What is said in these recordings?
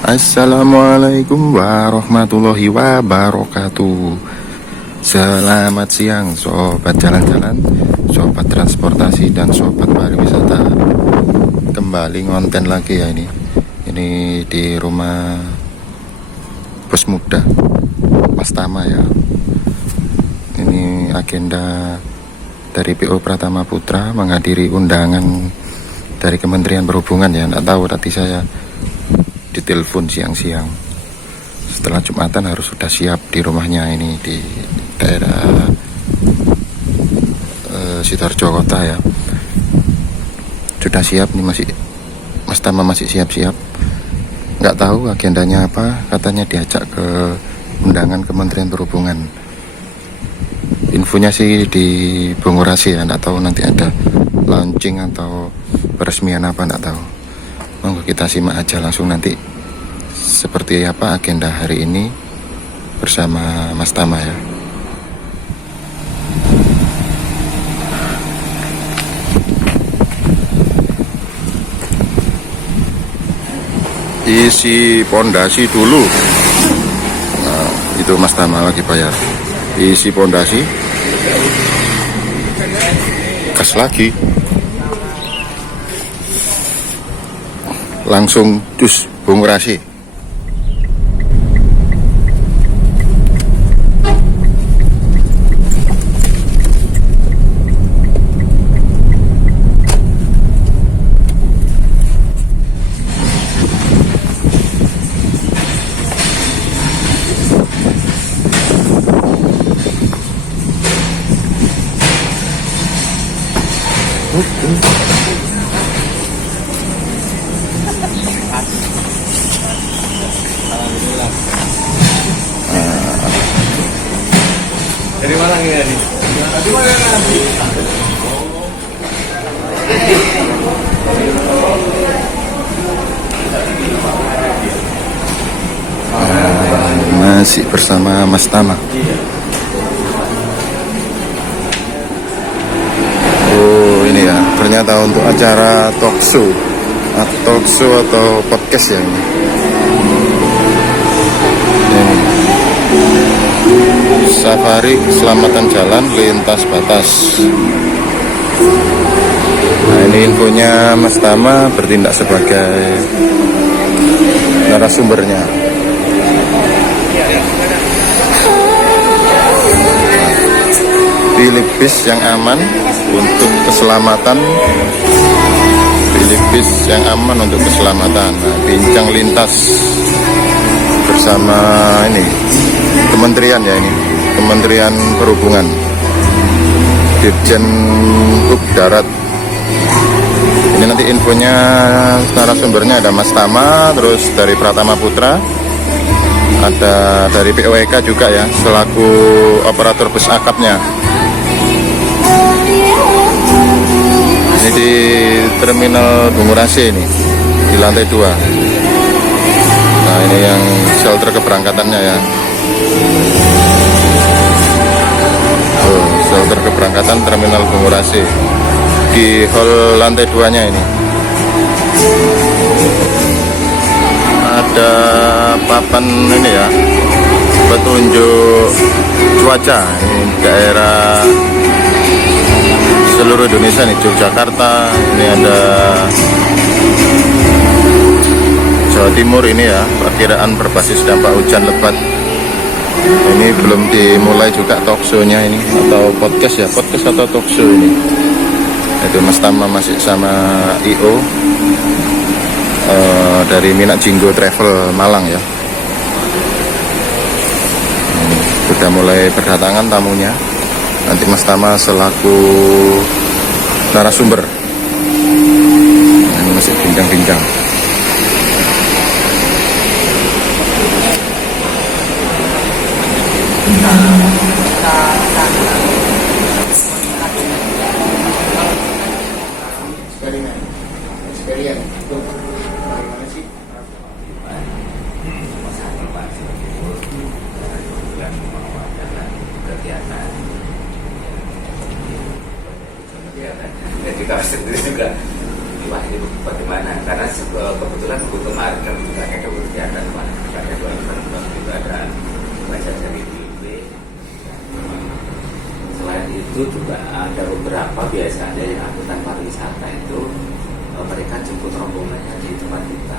Assalamualaikum warahmatullahi wabarakatuh. Selamat siang sobat jalan-jalan, sobat transportasi dan sobat pariwisata. Kembali ngonten lagi ya ini. Ini di rumah Bos Muda Mas Tama ya. Ini agenda dari PO Pratama Putra menghadiri undangan dari Kementerian Perhubungan ya. Nggak tahu tadi saya ditelepon siang-siang. Setelah Jumatan harus sudah siap di rumahnya ini di daerah Sidoarjo Kota ya. Sudah siap nih, masih Mas Tama masih siap-siap. Nggak tahu agendanya apa, katanya diajak ke undangan Kementerian Perhubungan. Infonya sih di Bungurasi ya, nggak tahu nanti ada launching atau peresmian apa, nggak tahu. Monggo kita simak aja langsung nanti seperti apa agenda hari ini bersama Mas Tama ya. Isi pondasi dulu. Nah, itu Mas Tama lagi bayar. Isi pondasi. Gas lagi. Langsung dus Bungurasi. Dari mana ini tadi? Dari mana nanti? Masih bersama Mas Tama. Oh ini ya, ternyata untuk acara talk show atau podcast ya ini. Safari keselamatan jalan lintas batas. Nah ini infonya Mas Tama bertindak sebagai narasumbernya. Pilih bis yang aman untuk keselamatan. Pilih bis yang aman untuk keselamatan. Nah, bincang lintas bersama ini kementerian ya ini. Kementerian Perhubungan, Dirjen Hub Darat. Ini nanti infonya narasumbernya ada Mas Tama, terus dari Pratama Putra, ada dari POEK juga ya, selaku operator bus akapnya. Ini di Terminal Bungurasi ini, di lantai 2. Nah ini yang shelter keberangkatannya ya. Shelter keberangkatan Terminal Bungurasi di hall lantai 2-nya ini. Ada papan ini ya, petunjuk cuaca ini daerah seluruh Indonesia nih, Yogyakarta, ini ada Jawa Timur ini ya, perkiraan berbasis dampak hujan lebat. Ini belum dimulai juga talk show-nya ini, atau podcast ya, podcast atau talk show ini. Itu Mas Tama masih sama IO dari Minak Jinggo Travel Malang ya. Sudah mulai berdatangan tamunya. Nanti Mas Tama selaku narasumber. Ini masih bincang-bincang. Jadi kalau sendiri juga, wah ini bagaimana? Karena kebetulan kemarin kan juga ada kegiatan itu juga ada beberapa biasanya yang angkutan pariwisata itu mereka jemput rombongannya di tempat kita.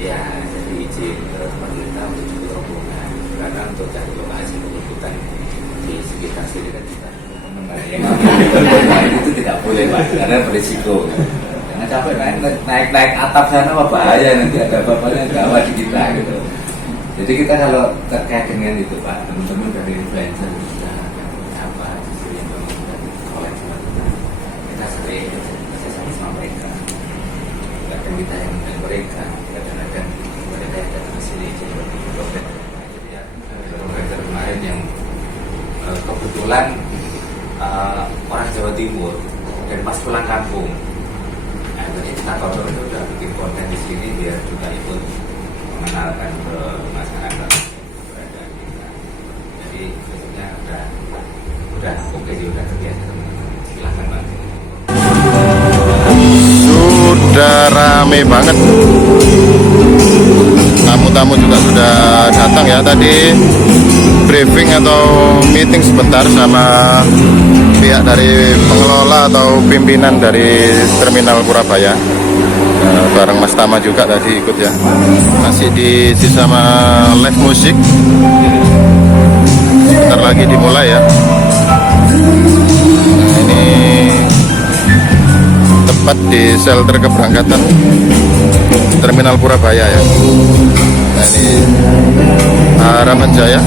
Ya, jadi izin ke tempat kita untuk jemput rombongan karena untuk cari lokasi penjemputan di sekitar sini dan kita itu tidak boleh Pak, karena berisiko. Jangan capek naik atap sana apa bahaya, nanti ada bapaknya gawat di kita gitu. Jadi kita kalau terkait dengan itu Pak, teman-teman dari influencer kita apa justru yang melakukan oleh kita sering sama mereka. Kadang kita yang dengan mereka, kadang-kadang mereka yang datang ke sini jadi influencer kemarin yang kebetulan orang Jawa Timur dan pas pulang kampung. Nah, jadi kita kalau itu udah bikin konten di sini biar juga ikut mengenalkan ke masyarakat keberadaan kita. Jadi biasanya udah oke sih, udah terbiasa teman-teman. Silahkan Pak. Sudah rame banget, tamu-tamu juga sudah datang ya. Tadi briefing atau meeting sebentar sama pihak dari pengelola atau pimpinan dari Terminal Purabaya. Bareng Mas Tama juga tadi ikut ya. Masih diisi sama live musik. Bentar lagi dimulai ya. Nah, ini tepat di shelter keberangkatan Terminal Purabaya ya. Nah, ini Harapan Jaya.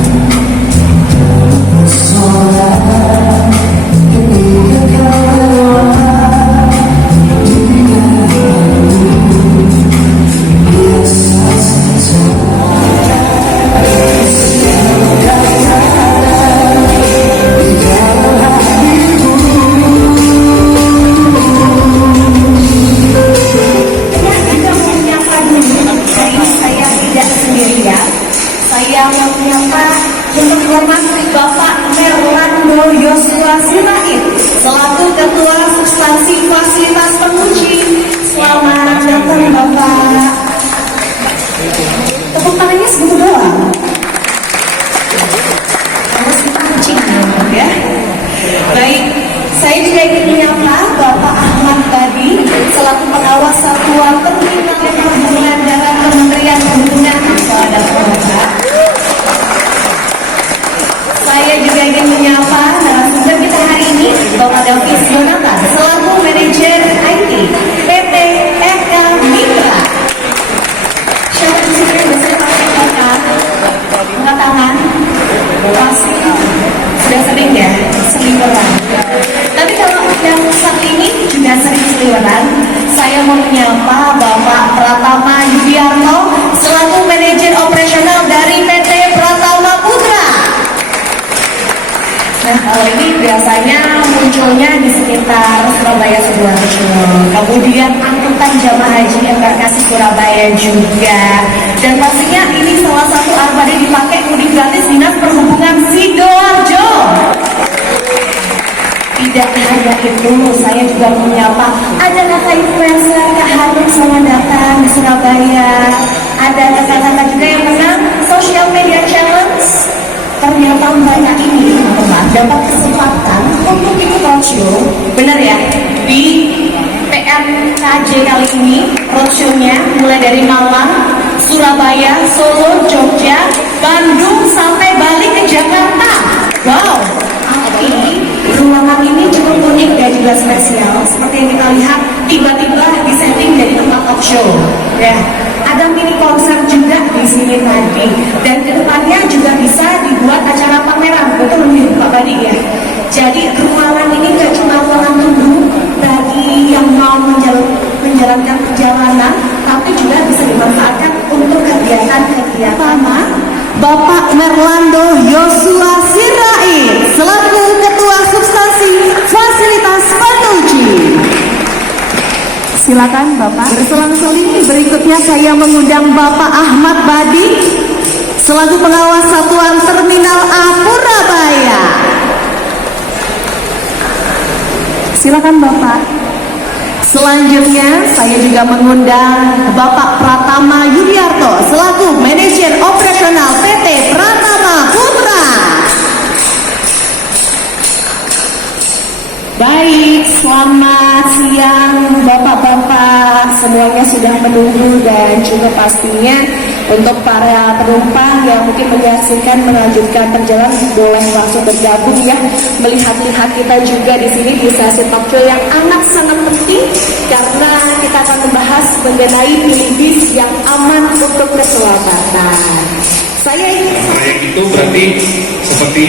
Saya mau menyapa untuk hormati Bapak Merlando Yosua Sirait selaku Ketua Substansi Fasilitas Penguji. Selamat datang Bapak. Tepuk tangannya segitu doang. Harus kita kucing ya. Baik, saya juga ingin menyapa Bapak Ahmad Badi selaku pengawas Satuan Terminal Perhubungan Darat Kementerian Perhubungan. Selamat datang Bapak. Saya juga ingin menyapa narasumber kita hari ini, Bapak Davis Yonatan selaku Manajer IT PT FK Mitra. Siapa di sini yang bisa pakai angkat tangan? Pasti sudah sering ya, seliweran. Tapi kalau yang saat ini juga sering seliweran, saya mau menyapa Bapak Pratama Yudiarto selaku Manajer Operasional dari PT Pratama Putra. Nah, kalau ini biasanya munculnya di sekitar Surabaya Sidoarjo. Kemudian angkutan jamaah haji embarkasi Surabaya juga. Dan pastinya ini salah satu armada dipakai mudik gratis Dinas Perhubungan Sidoarjo. Tidak hanya itu, saya juga menyapa ada kakak influencer Kak Hanum selamat datang di Surabaya. Ada kakak-kakak juga yang menang Social Media Challenge. Ternyata banyak ini teman-teman dapat kesempatan untuk ikut roadshow, benar ya, di PMKJ kali ini. Roadshow-nya mulai dari Malang, Surabaya, Solo, Jogja, Bandung sampai balik ke Jakarta. Wow, ini ruangan ini cukup unik dan juga spesial. Seperti yang kita lihat, tiba-tiba disetting jadi tempat talk show. Ya, ada mini konser juga di sini tadi. Dan kedepannya juga bisa dibuat acara pameran. Betul nih Pak Badi ya. Jadi ruangan ini gak cuma ruangan tunggu bagi yang mau menjalankan perjalanan, tapi juga bisa dimanfaatkan untuk kegiatan-kegiatan. Bapak Merlando Yosua Sirait selaku Ketua Substansi Fasilitas Penguji. Silakan Bapak. Berselang-seling berikutnya saya mengundang Bapak Ahmad Badi selaku pengawas Satuan Terminal A Purabaya. Silakan Bapak. Selanjutnya saya juga mengundang Bapak Pratama Yudiarto selaku Manajer Operasional PT Pratama Putra. semuanya sudah menunggu, dan juga pastinya untuk para penumpang yang mungkin menyaksikan melanjutkan perjalanan boleh langsung bergabung ya, melihat-lihat kita juga di sini di stasiun Tokyo yang amat sangat penting karena kita akan membahas mengenai pilih bis yang aman untuk keselamatan. Saya Proyek itu berarti seperti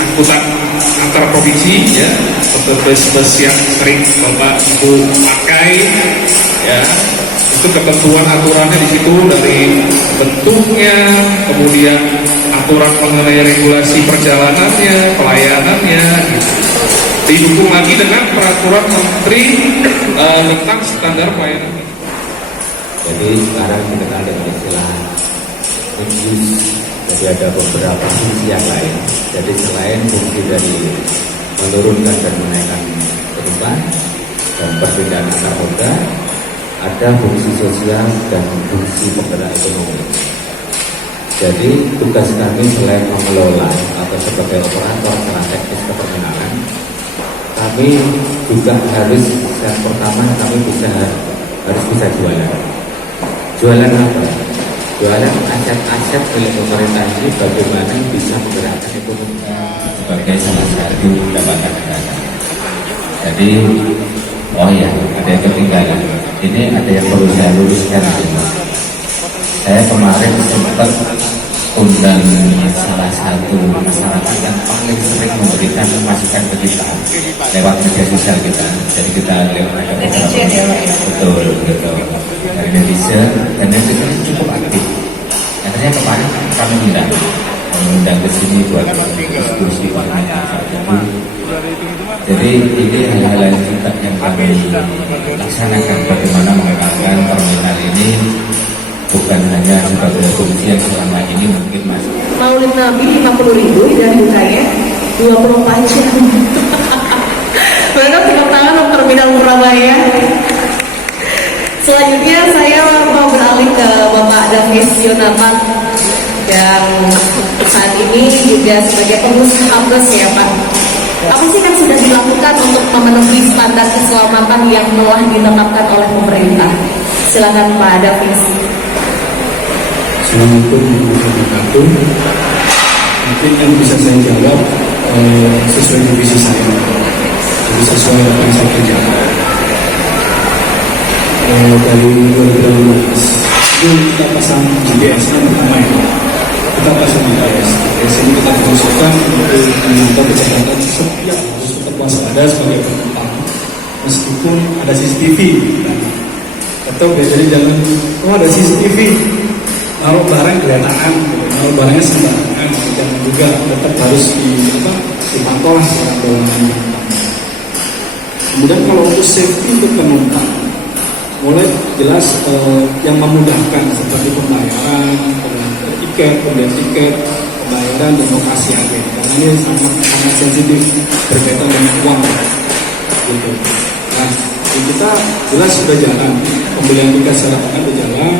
angkutan antar provinsi ya, seperti bus-bus yang sering Bapak Ibu pakai ya. Itu ketentuan aturannya di situ dari bentuknya, kemudian aturan mengenai regulasi perjalanannya, pelayanannya gitu. Didukung lagi dengan peraturan Menteri tentang standar pelayanan. Jadi sekarang kita ada istilah fungsi, jadi ada beberapa fungsi yang lain. Jadi selain fungsi dari menurunkan dan menaikkan penumpang dan perpindahan antar moda, ada fungsi sosial dan fungsi penggerak ekonomi. Jadi tugas kami selain mengelola atau sebagai operator secara teknis keterminalan, kami juga harus, yang pertama kami harus bisa jualan. Jualan apa? Jualan aset-aset milik pemerintah ini bagaimana bisa menggerakkan ekonomi sebagai salah satu pendapatan negara. Jadi, oh ya, ada yang ketinggalan. Ini ada yang perlu saya luruskan. Saya kemarin sempat undang salah satu masyarakat yang paling sering memberikan masukan ke kita lewat media sosial kita. Jadi kita lewat betul dari netizen, dan netizen cukup aktif. Akhirnya kemarin kami mengundang ke sini buat diskusi koordinasi. Jadi ini hal-hal yang kita yang kami laksanakan, bagaimana mengenalkan terminal ini bukan hanya sebagai fungsi yang selama ini mungkin masih. Maulid Nabi 50.000 dan bukanya 24 jam. Mereka tepuk tangan untuk terminal Surabaya. Selanjutnya saya mau beralih ke Bapak Davis Yonatan yang saat ini juga sebagai pengusaha bus ya Pak. Apa sih yang sudah dilakukan untuk memenuhi standar keselamatan yang telah ditetapkan oleh pemerintah? Silakan Pak Davis. Assalamualaikum warahmatullahi wabarakatuh. Mungkin yang bisa saya jawab sesuai divisi saya, jadi sesuai apa yang saya kerjakan. Dari 2015 itu kita pasang GPS yang pertama ya. Kita pasang GPS. GPS ini kita konsulkan untuk memantau kecepatan setiap harus tetap waspada sebagai penumpang, meskipun ada CCTV. Atau biasanya jangan, oh ada CCTV, naruh barang kelihatan, naruh barangnya sembarangan, jangan juga, tetap harus dipantau lah barang-barang. Kemudian kalau untuk safety untuk penumpang, mulai jelas yang memudahkan seperti pembayaran, pembelian tiket, pembayaran dan lokasi agen. Karena ini sangat sensitif berkaitan dengan uang, gitu. Nah, kita jelas sudah jalan, pembelian tiket secara online sudah jalan,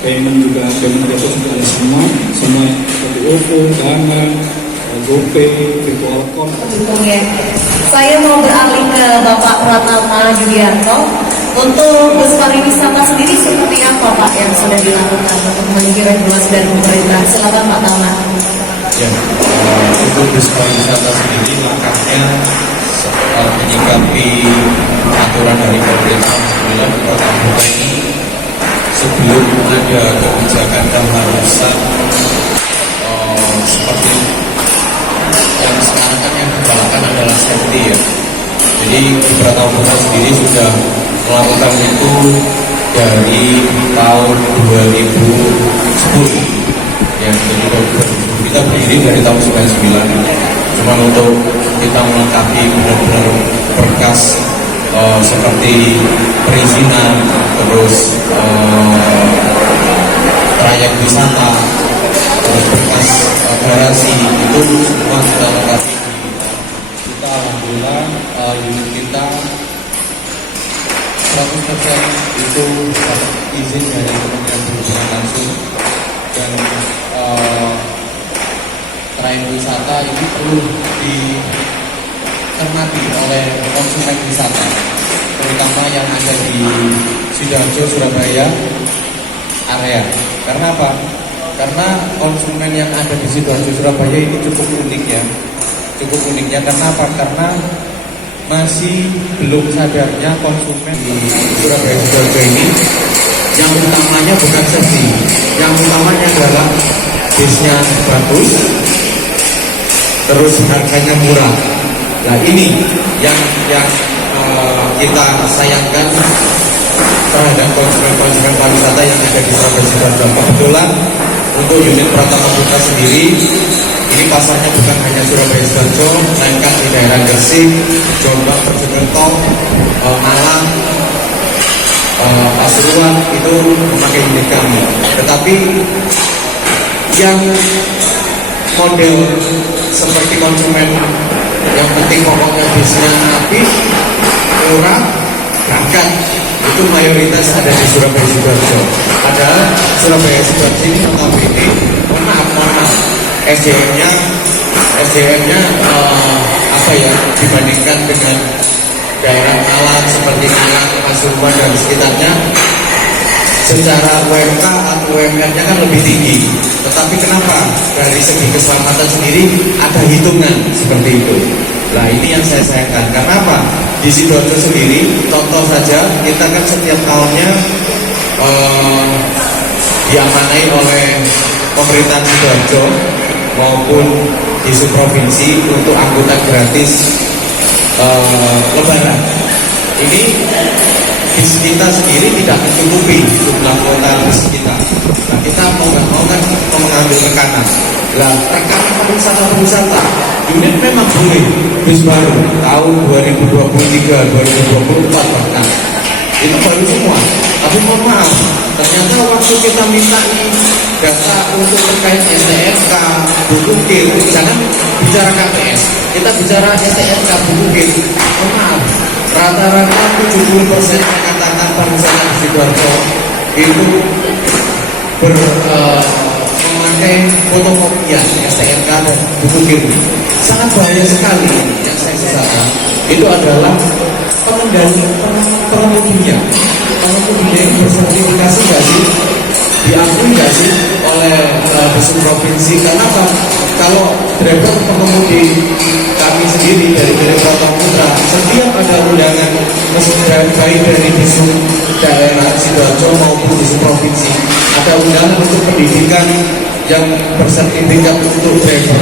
payment juga sudah ada semua seperti OVO, Dana, GoPay, Virtual Account. Saya mau beralih ke Bapak Pratama Julianto. Untuk bus pariwisata sendiri seperti apa Pak yang sudah dilakukan untuk memenuhi regulasi dari pemerintah? Silakan Pak Tama. Ya, untuk bus pariwisata sendiri langkahnya menyikapi aturan dari pemerintah dalam protokol ini sebelum ada kebijakan keharusan seperti yang sekarang kan yang digalakkan adalah safety ya. Jadi beberapa tahun sendiri sudah melakukan itu dari tahun 2010 yang jadi kita berdiri dari tahun 99. Cuma untuk kita melengkapi benar-benar berkas seperti perizinan, terus trayek wisata, terus berkas garasi itu semua kita lengkapi. Kita alhamdulillah unit kita 100% itu dapat izin dari Kementerian Perhubungan langsung, dan trayek wisata ini perlu dicermati oleh konsumen wisata, terutama yang ada di Sidoarjo Surabaya area. Karena apa? Karena konsumen yang ada di Sidoarjo Surabaya ini cukup unik ya. Cukup uniknya karena apa? Karena masih belum sadarnya konsumen di Surabaya Sidoarjo ini yang utamanya bukan safety, yang utamanya adalah bisnya bagus, terus harganya murah. Nah ini yang kita sayangkan terhadap konsumen pariwisata yang ada di Surabaya Sidoarjo. Kebetulan untuk unit Pratama Putra sendiri, ini pasarnya bukan hanya Surabaya Sidoarjo, melainkan di daerah Gresik, Jombang, Mojokerto, Malang, Pasuruan itu memakai unit kami. Tetapi yang model seperti konsumen yang penting pokoknya bisnya api, murah, berangkat, itu mayoritas ada di Surabaya Sidoarjo. Padahal Surabaya Sidoarjo ini notabene, mohon maaf, SDM-nya apa ya, dibandingkan dengan daerah Malang seperti Malang, Pasuruan dan sekitarnya, secara UMK atau UMR-nya kan lebih tinggi. Tetapi kenapa? Dari segi keselamatan sendiri ada hitungan seperti itu. Nah ini yang saya sayangkan. Karena apa? Di Sidoarjo sendiri, contoh saja, kita kan setiap tahunnya diamanai oleh pemerintahan Sidoarjo maupun di subprovinsi untuk angkutan gratis Lebaran. Ini bis kita sendiri tidak mencukupi jumlah kuota bis kita. Nah kita mau nggak mau kan mengambil tekanan. Nah tekanan pariwisata, unit memang boleh bis baru tahun 2023, 2024 bahkan itu baru semua. Tapi mohon maaf, ternyata waktu kita minta data untuk terkait STNK, buku KIR, jangan bicara KPS, kita bicara STNK, buku KIR. Mohon maaf, rata-rata 70% katakan pariwisata di Sidoarjo itu memakai fotokopian STNK dan buku KIR. Sangat bahaya sekali. Yang saya sesalkan itu adalah pengemudinya yang bersertifikasi nggak sih, diakui nggak sih oleh besar provinsi. Karena apa? Kalau driver pengemudi kami sendiri dari Pratama Putra, setiap ada undangan baik dari besar daerah Sidoarjo maupun besar provinsi, ada undangan untuk pendidikan yang bersertifikat untuk driver,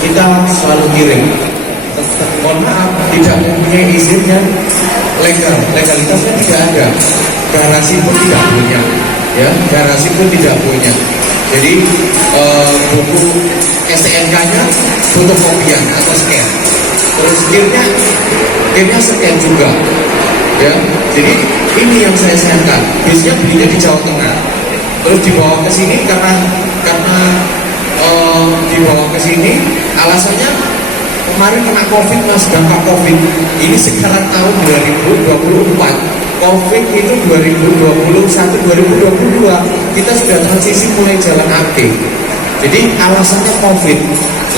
kita selalu kirim. Mohon maaf, tidak mempunyai izinnya, legalitasnya tidak ada, garasi pun tidak punya, ya, garasi pun tidak punya. Jadi buku STNK-nya fotokopian atau scan, terus KIR-nya scan juga, ya. Jadi ini yang saya sayangkan, bisnya belinya di Jawa Tengah, terus dibawa ke sini karena dibawa ke sini alasannya kemarin kena COVID, mas, dampak COVID. Ini sekarang tahun 2024, COVID itu 2021, 2022 kita sudah transisi mulai jalan aktif. Jadi alasannya COVID.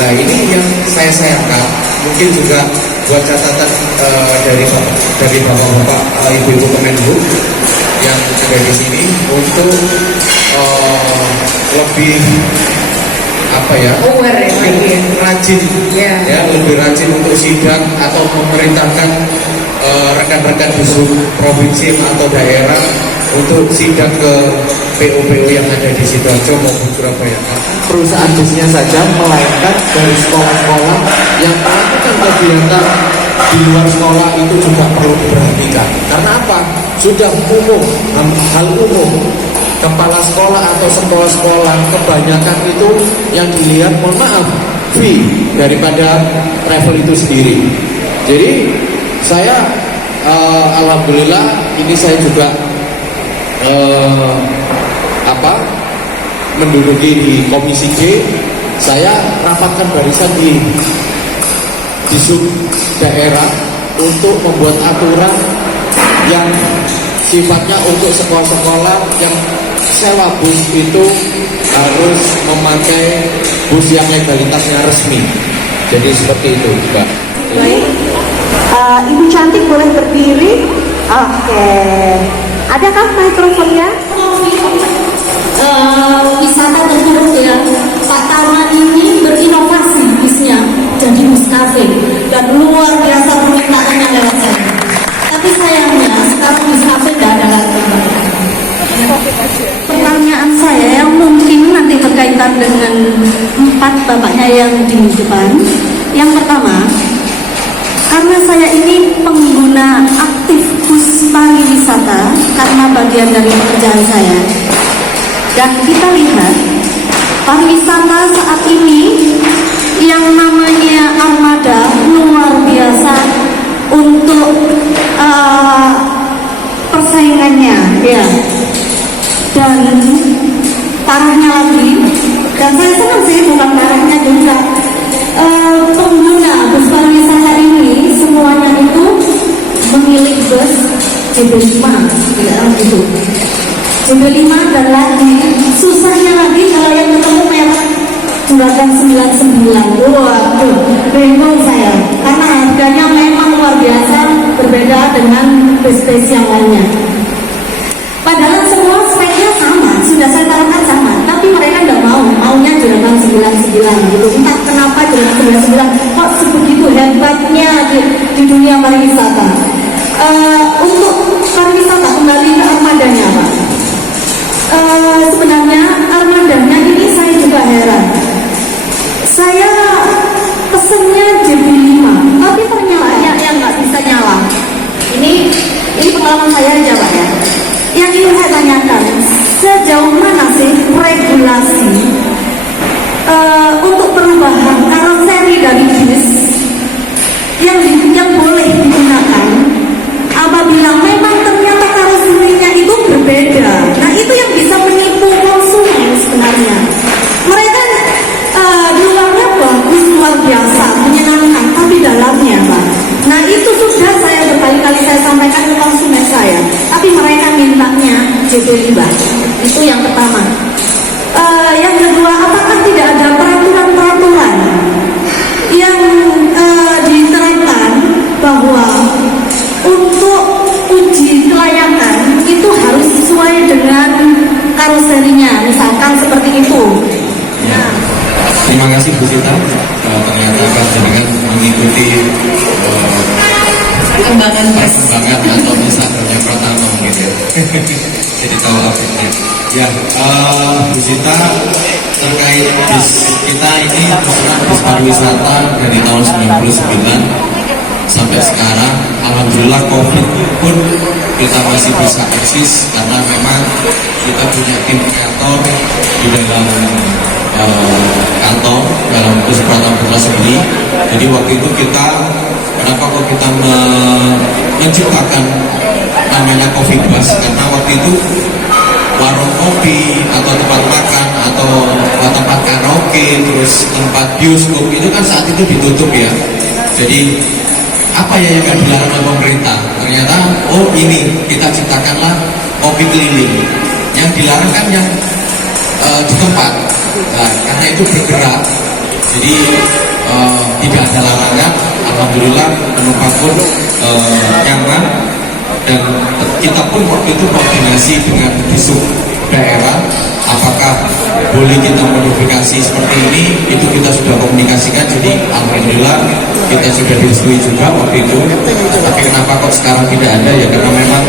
Nah ini yang saya sayangkan. Mungkin juga buat catatan dari bapak-bapak, ibu-ibu Kemenhub yang ada di sini untuk lebih aware ya, lebih rajin, ya, lebih rajin untuk sidang atau memerintahkan rekan-rekan di provinsi atau daerah untuk sidang ke PO-PO yang ada di Sidoarjo maupun Surabaya. Perusahaan bisnya saja, melainkan dari sekolah-sekolah yang melakukan kegiatan di luar sekolah itu juga perlu diperhatikan. Karena apa? Sudah umum, hal umum. Kepala sekolah atau sekolah-sekolah kebanyakan itu yang dilihat, mohon maaf, fee daripada travel itu sendiri. Jadi saya alhamdulillah ini saya juga menduduki di Komisi G. Saya rapatkan barisan di sub daerah untuk membuat aturan yang sifatnya untuk sekolah-sekolah yang sewa bus itu harus memakai bus yang legalitasnya resmi. Jadi seperti itu, Mbak. Baik, Ibu cantik boleh berdiri. Oke. Adakah mikrofonnya? Wisata terpuruk ya. Pak Taman ini berinovasi bisnya jadi bus cafe dan luar biasa permintaannya lewat saya. Tapi sayangnya sekarang bus cafe tidak ada lagi. Pertanyaan saya yang mungkin nanti berkaitan dengan 4 bapaknya yang di depan. Yang pertama, karena saya ini pengguna aktif bus pariwisata karena bagian dari pekerjaan saya. Dan kita lihat pariwisata saat ini yang namanya armada luar biasa untuk persaingannya, ya. Dan parahnya lagi, dan saya senang sih bukan parahnya juga, pengguna bus pariwisata ini semuanya itu memilih bus JB5, ya gitu. JB5 dan lagi susahnya lagi kalau yang ketemu merek Juragan 99. Waduh, bingung saya karena harganya memang luar biasa berbeda dengan bus-bus yang lainnya. Padahal semua speknya sama, sudah saya taruhkan sama, tapi mereka nggak maunya Juragan 99 gitu. Entah kenapa Juragan 99 kok sebegitu hebatnya di dunia pariwisata. Untuk pariwisata kembali ke armadanya, Pak. Sebenarnya armadanya ini saya juga heran. Saya pesennya JB5, tapi ternyata yang nggak bisa nyala. Ini pengalaman saya aja, Pak ya. Yang ingin saya tanyakan, sejauh mana sih regulasi untuk perubahan karoseri dari bus yang boleh digunakan apabila memang ternyata karoserinya itu berbeda. Nah itu yang bisa menipu konsumen sebenarnya. Mereka di luarnya bagus luar biasa, menyenangkan, tapi dalamnya, Pak. Nah itu sudah saya berkali-kali saya sampaikan ke konsumen saya, tapi mereka mintanya JB5. Itu yang pertama. Yang kedua, apakah tidak ada peraturan-peraturan yang diterapkan bahwa untuk uji kelayakan itu harus sesuai dengan karoserinya, misalkan seperti itu. Nah. Terima kasih Bu Sita, ternyata dengan mengikuti perkembangan atau misalnya pertama gitu. Jadi tahu update-nya. Ya, Bu Sita terkait bus kita ini bus pariwisata dari tahun 99 sampai sekarang, alhamdulillah COVID pun kita masih bisa eksis karena memang kita punya tim kreator di dalam kantor dalam bus Pratama Putra Seni. Jadi waktu itu kenapa kok kita menciptakan namanya Coffee Bus, karena waktu itu warung kopi atau tempat makan atau tempat karaoke terus tempat bioskop itu kan saat itu ditutup ya. Jadi apa ya yang nggak dilarang oleh pemerintah? Ternyata ini kita ciptakanlah kopi keliling. Yang dilarang kan yang di tempat. Nah, karena itu bergerak, jadi tidak ada larangan. Alhamdulillah penumpang pun nyaman, dan kita pun waktu itu koordinasi dengan disub daerah apakah boleh kita modifikasi seperti ini, itu kita sudah komunikasikan. Jadi alhamdulillah kita sudah direstui juga waktu itu. Tapi kenapa kok sekarang tidak ada ya, karena memang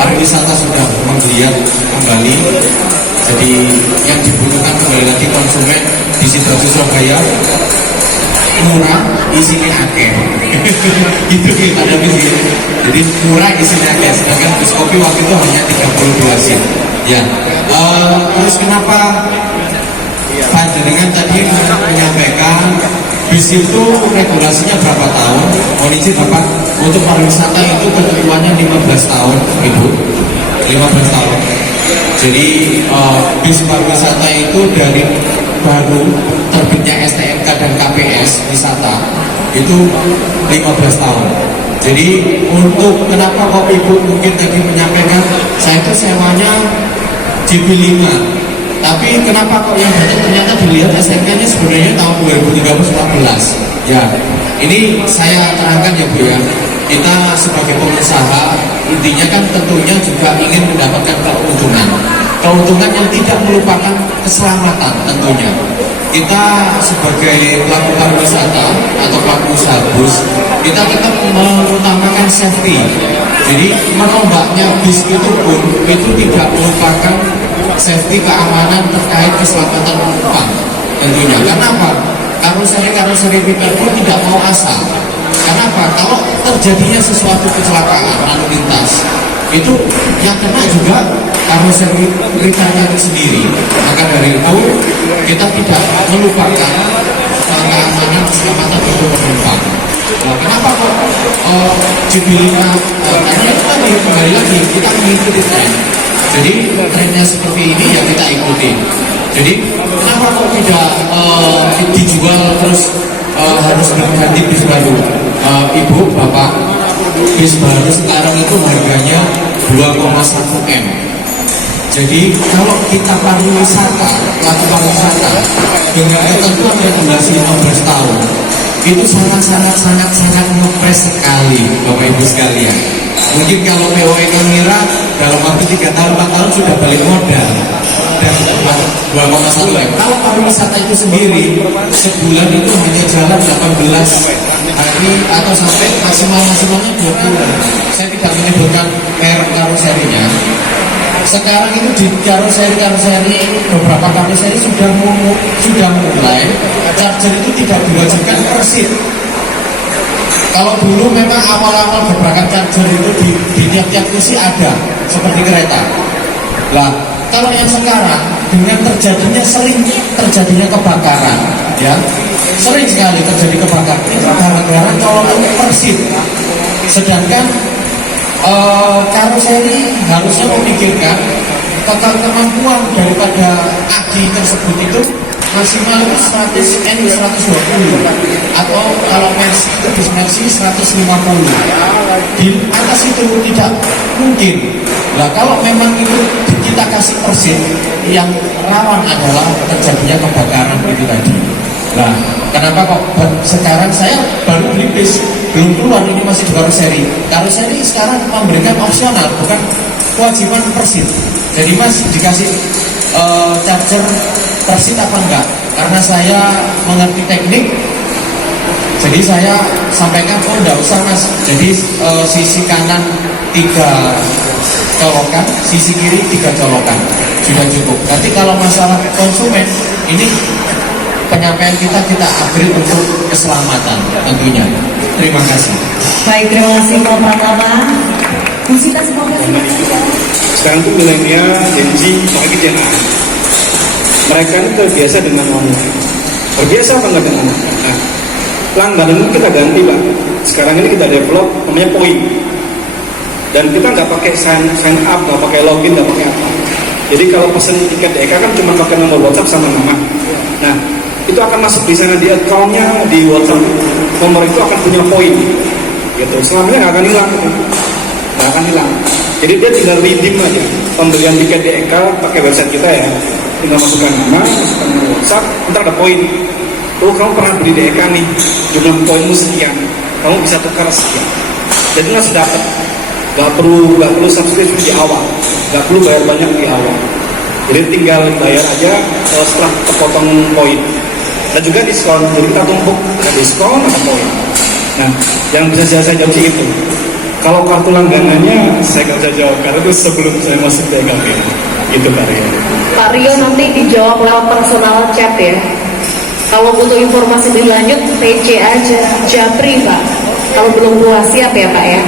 pariwisata sudah menggeliat kembali. Jadi yang dibutuhkan kembali lagi konsumen di Sidoarjo Surabaya murah, isinya akeh. Itu kita ada di sini. Jadi murah, isinya akeh. Sedangkan bus kopi waktu itu hanya 32 seat. Ya. Terus kenapa panjenengan tadi menyampaikan bis itu regulasinya berapa tahun? Mohon izin Bapak, untuk pariwisata itu ketentuannya 15 tahun, Ibu. 15 tahun. Jadi bis pariwisata itu dari baru terbitnya STNK dan KPS wisata itu 15 tahun. Jadi untuk kenapa kok Ibu mungkin tadi menyampaikan saya itu sewanya JB5, tapi kenapa kok yang datang ternyata dilihat STNK-nya sebenarnya tahun 2013-14. Ya, ini saya terangkan ya Bu ya. kita sebagai pengusaha intinya kan tentunya juga ingin mendapatkan keuntungan yang tidak melupakan keselamatan tentunya. Kita sebagai pelaku pariwisata atau pelaku usaha bus, kita tetap mengutamakan safety. Jadi merombaknya bis itu pun itu tidak melupakan safety, keamanan terkait keselamatan penumpang tentunya. Karena apa? Karoseri repair pun tidak mau asal. Kenapa? Kalau terjadinya sesuatu kecelakaan lalu lintas, itu yang kena juga karoseri repairnya itu sendiri. Maka dari itu kita tidak melupakan keamanan keselamatan untuk penumpang. Nah, kenapa kok JB5? Karena itu tadi kembali lagi kita mengikuti tren. Jadi trennya seperti ini ya kita ikuti. Jadi kenapa kok tidak dijual terus harus berganti bis baru? Ibu, bapak, bis baru sekarang itu harganya 2,1 M. Jadi kalau kita pariwisata, pelaku pariwisata dengan ketentuan regulasi 15 tahun itu sangat ngepres sekali, Bapak Ibu sekalian. Mungkin kalau POE Mira dalam waktu 3 tahun 4 tahun sudah balik modal dan 2,1 M. Kalau pariwisata itu sendiri sebulan itu hanya jalan 18 hari atau sampai maksimalnya 20. Saya tidak menyebutkan merek karoserinya. Sekarang itu di karoseri beberapa karoseri sudah mulai charger itu tidak diwajibkan per seat. Kalau dulu memang awal-awal berberangkat charger itu di tiap-tiap kursi ada seperti kereta. Lah, kalau yang sekarang dengan sering terjadinya kebakaran, ya sering sekali terjadi kebakaran itu gara-gara colokan per seat. Sedangkan karoseri harusnya memikirkan total kemampuan daripada aki tersebut itu maksimal itu 120 atau kalau Mercy itu bis Mercy 150. Di atas itu tidak mungkin. Nah kalau memang itu kita kasih persen, yang rawan adalah terjadinya kebakaran itu tadi. Nah, kenapa kok sekarang saya baru beli bis, belum keluar, ini masih di karoseri. Karoseri sekarang memberikan opsional, bukan kewajiban persit. Jadi mas dikasih charger persit apa enggak? Karena saya mengerti teknik, jadi saya sampaikan, oh enggak usah mas. Jadi sisi kanan 3 colokan, sisi kiri 3 colokan, sudah cukup. Nanti kalau masalah konsumen, ini penyampaian kita upgrade untuk keselamatan tentunya. Terima kasih. Baik, terima kasih Pak Pratama. Bu Sita, semoga Sekarang tuh milenial, Gen Z, apalagi Gen A. Mereka ini terbiasa dengan online. Terbiasa apa enggak dengan online? Nah, langganan itu kita ganti Pak. Sekarang ini kita develop namanya poin. Dan kita nggak pakai sign up, nggak pakai login, nggak pakai apa. Jadi kalau pesen tiket DK kan cuma pakai nomor WhatsApp sama nama. Nah, itu akan masuk di sana di account-nya di WhatsApp. Nomor itu akan punya poin, gitu. Selamanya nggak akan hilang, nggak akan hilang. Jadi dia tinggal redeem aja. Pembelian tiket DK pakai website kita ya. Tinggal masukkan nama, masukkan nomor WhatsApp, ntar ada poin. Oh kamu pernah beli DK nih, jumlah poinmu sekian, kamu bisa tukar sekian. Jadi langsung dapat. Gak perlu subscribe di awal, gak perlu bayar banyak di awal. Jadi tinggal bayar aja setelah terpotong poin. Dan juga diskon, jadi kita tumpuk ada diskon atau poin. Nah, yang bisa saya jawab sih itu. Kalau kartu langganannya saya nggak bisa jawab karena itu sebelum saya masuk ke DKP. Gitu Pak Rio. Pak Rio nanti dijawab lewat personal chat ya. Kalau butuh informasi lebih lanjut, PC aja, Japri Pak. Kalau belum puas siap ya Pak ya.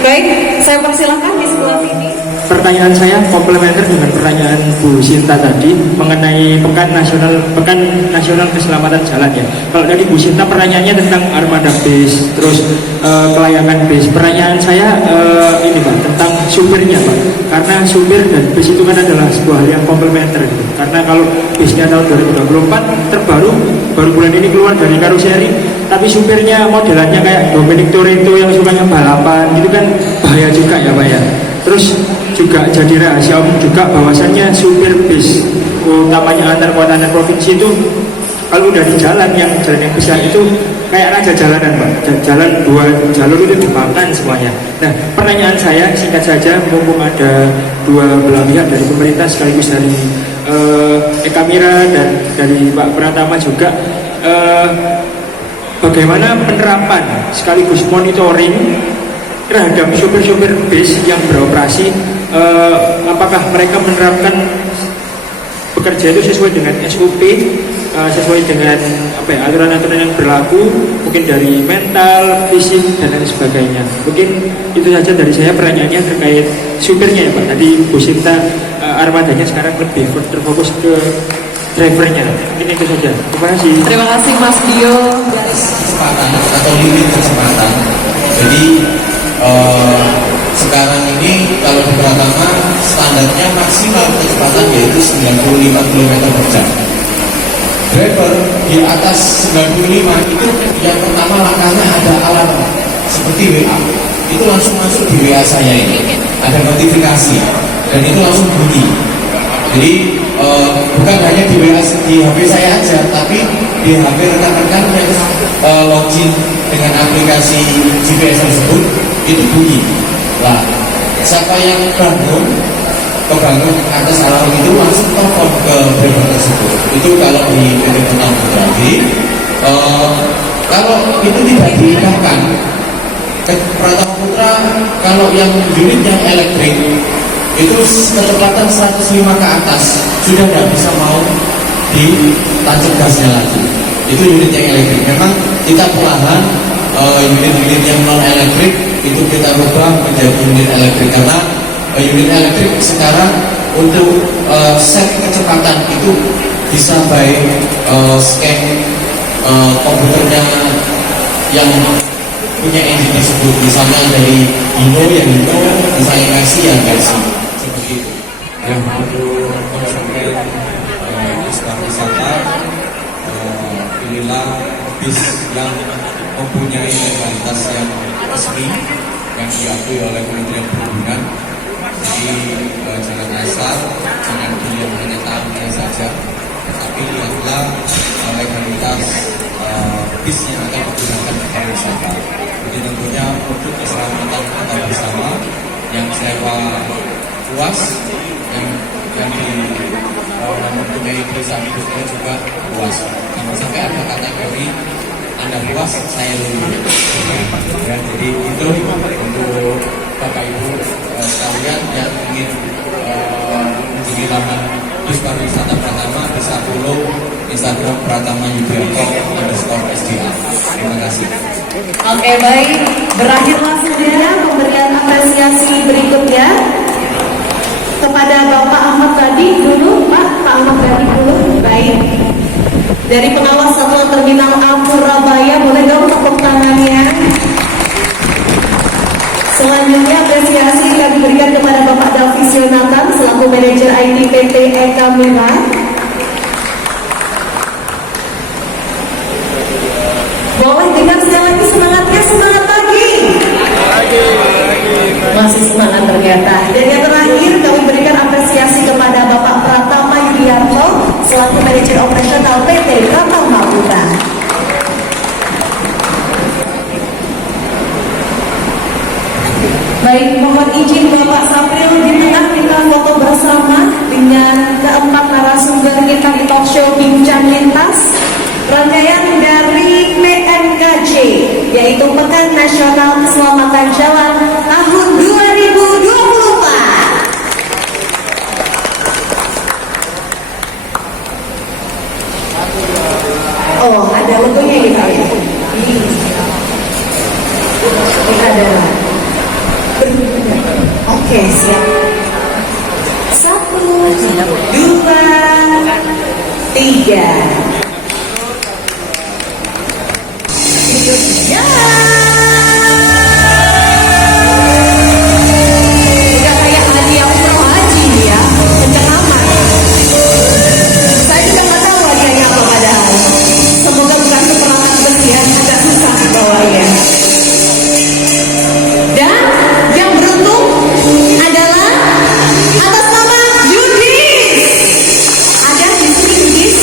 Baik, saya persilahkan di sebelah sini. Pertanyaan saya komplementer dengan pertanyaan Bu Sinta tadi mengenai Pekan Nasional Keselamatan Jalan ya. Kalau tadi Bu Sinta pertanyaannya tentang armada bis, terus kelayakan bis. Pertanyaan saya ini Pak, tentang supirnya Pak. Karena supir dan bis itu kan adalah sebuah hal yang komplementer gitu. Karena kalau bisnya tahun 2024 terbaru, baru bulan ini keluar dari karoseri, tapi supirnya modelannya kayak Dominic Toretto yang sukanya balapan gitu kan bahaya juga ya Pak ya. Terus juga jadi rahasia umum juga bahwasannya supir bis utamanya antar kota antar provinsi itu kalau udah di jalan yang besar itu kayak raja jalanan Pak, jalan dua jalur itu dimakan semuanya. Nah pertanyaan saya singkat saja, mumpung ada dua belah pihak dari pemerintah sekaligus dari Eka Mira dan dari Pak Pratama juga, bagaimana penerapan sekaligus monitoring terhadap sopir-sopir bis yang beroperasi, apakah mereka menerapkan bekerja itu sesuai dengan SOP, sesuai dengan aturan-aturan yang berlaku, mungkin dari mental, fisik dan lain sebagainya. Mungkin itu saja dari saya pertanyaannya terkait supirnya ya Pak. Tadi Bu Sinta armadanya sekarang lebih terfokus ke drivernya. Mungkin itu saja. Terima kasih. Terima kasih Mas Dio. Kecepatan atau limit kecepatan. Jadi sekarang ini kalau di Pratama standarnya maksimal kecepatan yaitu 95 km per jam. Driver di atas 95 itu yang pertama langkahnya ada alarm seperti WA, itu langsung masuk di WA saya ini, ada notifikasi dan itu langsung bunyi. Jadi bukan hanya di WA di HP saya aja, tapi di HP rekan-rekan yang login dengan aplikasi GPS tersebut itu bunyi. Lah, siapa yang kebangun atas alarm itu langsung telepon ke driver tersebut. Itu kalau di PT Tenang Berarti kalau itu tidak diindahkan ke Pratama Putra, kalau yang unitnya elektrik itu kecepatan 105 ke atas sudah tidak bisa mau ditancap gasnya lagi. Itu unit yang elektrik. Memang kita perlahan unit-unit yang non elektrik itu kita rubah menjadi unit elektrik, karena unit elektrik sekarang untuk set kecepatan itu bisa by scan komputernya yang punya engine tersebut, misalnya dari Hino yang Hino, misalnya Mercy yang Mercy, seperti itu. Yang untuk sampai wisata, inilah bis yang mempunyai legalitas yang resmi yang diakui oleh Kementerian Perhubungan. Jadi jangan asal, jangan dilihat hanya tahunya saja, tetapi lihatlah legalitas bis yang akan digunakan di pariwisata. Jadi tentunya untuk keselamatan kita bersama, yang sewa puas, yang mempunyai perusahaan hidupnya juga puas. Jangan sampai ada kategori Anda puas, saya lulus. Ya, jadi itu untuk Bapak Ibu sekalian yang ingin menjadi laman bus pariwisata Pratama, bisa follow Instagram Pratama Yudiarto_SDA. Terima kasih. Oke, baik. Berakhirlah sudah pemberian apresiasi berikutnya kepada Bapak Ahmad Radi dulu, Pak Ahmad Radi dulu. Baik. Dari pengawas Satuan Terminal Surabaya, boleh dong tepuk tangannya. Selanjutnya apresiasi kami berikan kepada Bapak Davis Yonatan selaku manajer IT PT Eka Mira. Boleh dengar sekali lagi semangatnya, semangat pagi. Masih semangat ternyata. Dan yang terakhir kami berikan apresiasi kepada Bapak Pratama Yudiarto selaku manajer operasional PT Pratama Putra. Baik, mohon izin Bapak Sapril di tengah kita foto bersama dengan keempat narasumber kita di talk show Bincang Lintas. Rangkaian dari PNKJ, yaitu Pekan Nasional Keselamatan Jalan tahun 2024. Oh, ada logonya gitu ya. Ini adalah. Oke, siap. 1, 2, 3. Ya. Udah kayak hadiah umroh haji ya, kenceng amat. Saya juga nggak tahu hadiahnya apa padahal. Semoga bukan seperangkat besi ya, agak susah bawanya. Dan yang beruntung adalah atas nama Yudis. Ada di sini Yudis.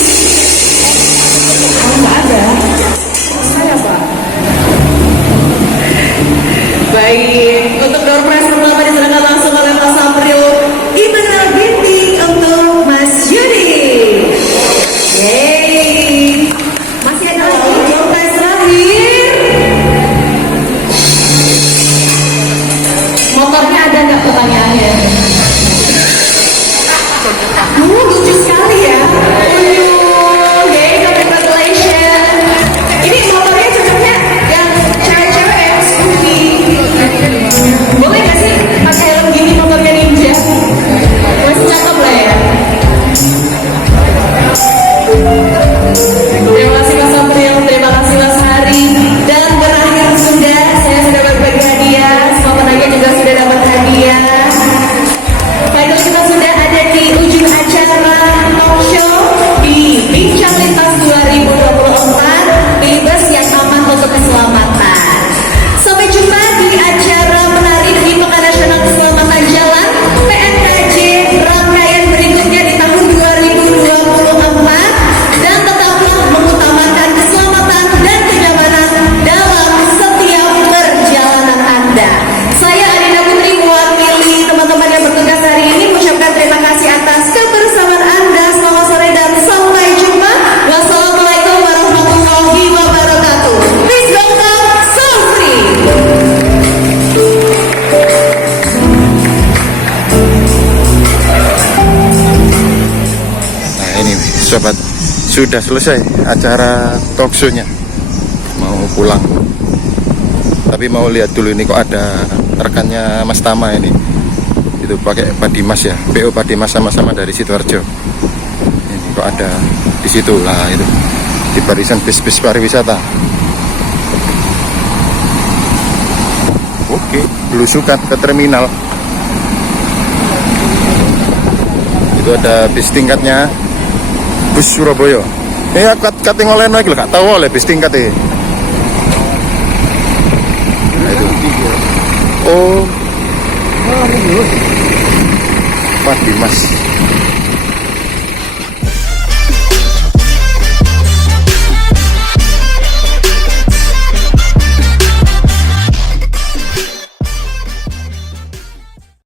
sobat, sudah selesai acara talk show-nya. Mau pulang. Tapi mau lihat dulu ini kok ada rekannya Mas Tama ini. Itu pakai Pak Dimas ya, PO Pak Dimas sama-sama dari Sidoarjo. Ini kok ada di situ lah itu. Di barisan bis-bis pariwisata. Oke, belusukan ke terminal. Itu ada bis tingkatnya, bus Surabaya. Ya kate ngoleh lagi gak tahu oleh bis tingkat ini. Nah, itu. Oh, Pak Dimas.